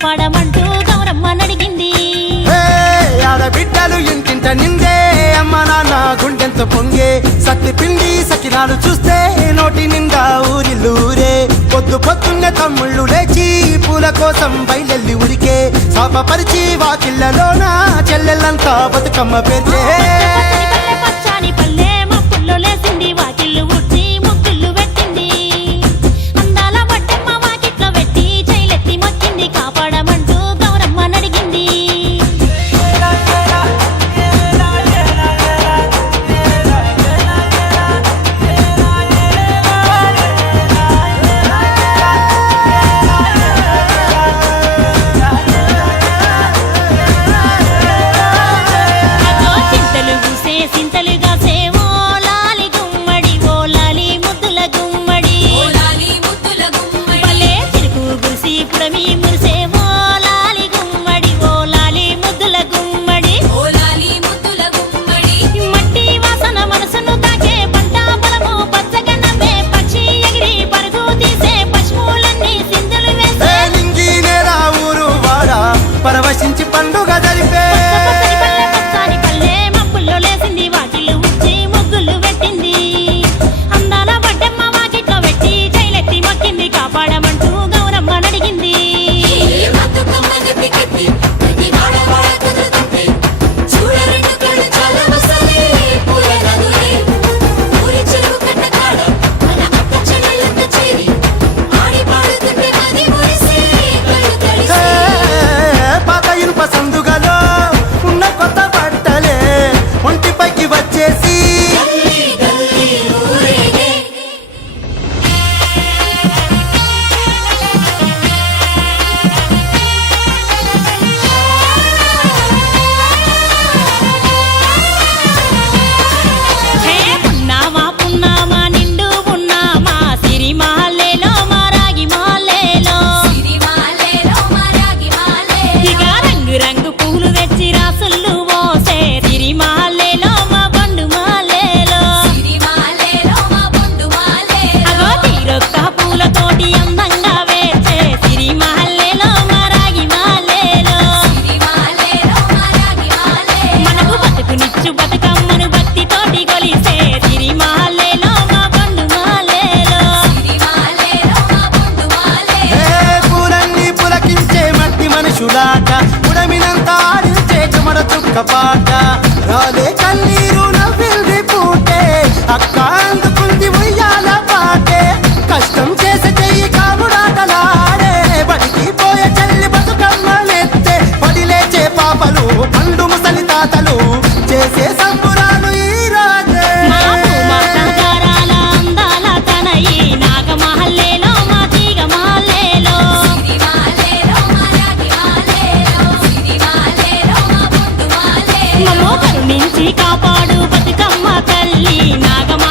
కాపాడమంటూ గౌరమ్మ నడిగింది. ఆడబిడ్డలు ఇంటింట నిందే అమ్మ నాన్న గుండెంత పొంగే సత్తి పిండి సకినాలు చూస్తే నోటి నిండా ఊరిల్లూరే. పొద్దున్నే తమ్ముళ్ళు లేచి పూల కోసం బయలెల్లి ఉరికే శాపపరిచి వాకిళ్ళలోన చెల్లెళ్ళంతా బతుకమ్మ పేర్చే. పచ్చాని పల్లె మప్పుల్లో లేసింది వాకిళ్ళు ఊడ్చి ముగ్గుళ్ళు పెట్టింది. అందాల బట్టమ్మ వాకిట్లో పెట్టి చైలెత్తి మొక్కింది కాపాడమంటూ గౌరమ్మ నడిగింది. సింతలుగా సేవో లాలి గుమ్మడి ఓ లాలి ముద్దుల గుమ్మడి పల్లె చిరుకు గురిసి పుడమి మురిసేవో లాలి గుమ్మడి ఓ లాలి ముద్దుల గుమ్మడి మట్టి వాసన మనసును తాకే పంట బలము పచ్చగా నవ్వే పక్షి ఎగిరి పరుగు తీసే పశువులన్నీ సింధులు వేసే. ఊరు వాడ పరవశించి పండుగ జరిపే. కాపాడమంటూ గౌరమ్మ నడిగింది. పాత ఇనుప సందుగలో ఉన్న కొత్త బట్టలే ఒంటిపైకి వచ్చేసి రంగు పూలు తెచ్చి రాసుళ్ళు మోసే సిరిమాలేలో మా బండు మాలేలో అగో తీరొక్క పూలతోటి అందంగా వేచే సిరిమాలేలో మా రాగి మాలేలో మనకు బతుకునిచ్చు బతుకమ్మను భక్తితోటి కొలిసే సిరిమాలేలో మా బండు మాలేలో. పూలన్నీ పులకించే మట్టి మనుషులాట ఉడమినంత ఆడించే చెమడ చుక్క పాట రాలే కన్నీరు నవ్వింది పూటే అక్క అందుకుంది ఉయ్యాల పాటే. కష్టం చేసే చెయ్యి కాముడాటలాడే బడికి పోయే చెల్లి బతుకమ్మలెత్తే పడిలేచే పాపలు పండు ముసలి తాతలు చేసే సంబురాలు ఈ రోజే. మాగారాల అందాల తనయి నాగమహల్లేలో మా తీగ మహల్లేలో మమ్మో కరుణించి కాపాడు బతుకమ్మ తల్లి నాగమ